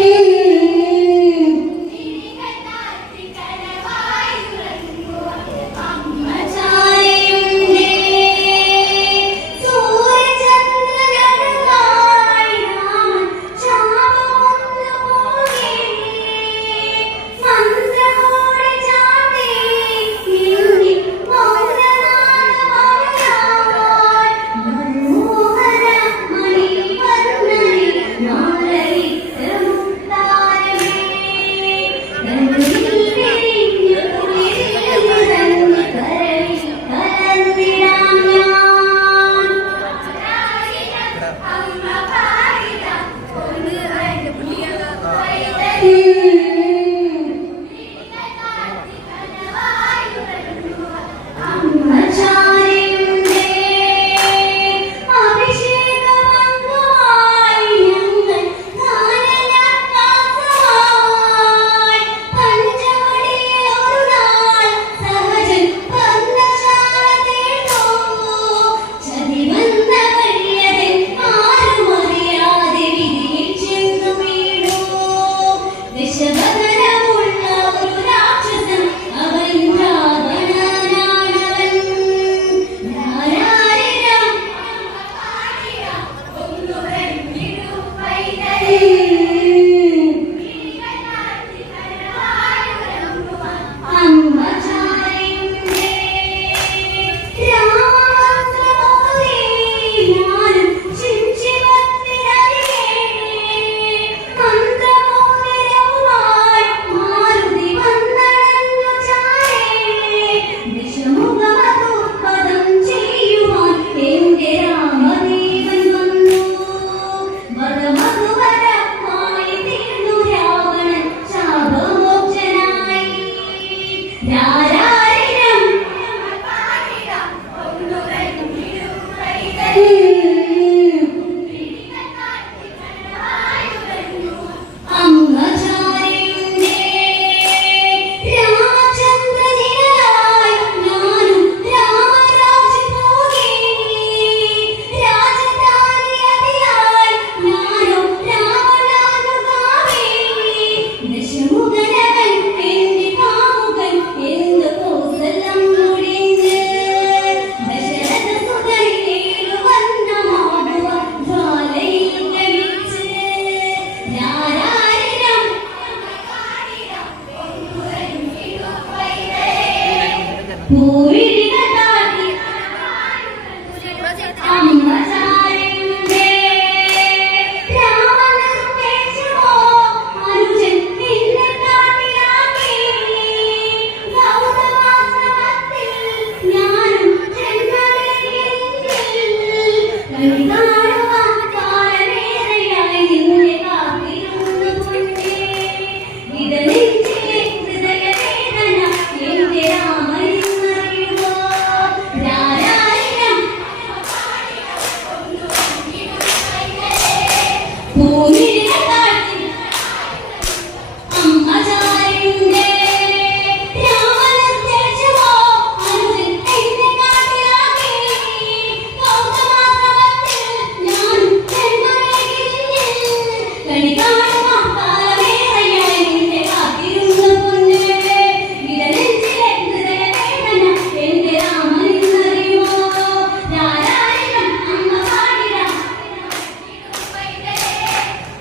Hey. por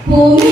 Por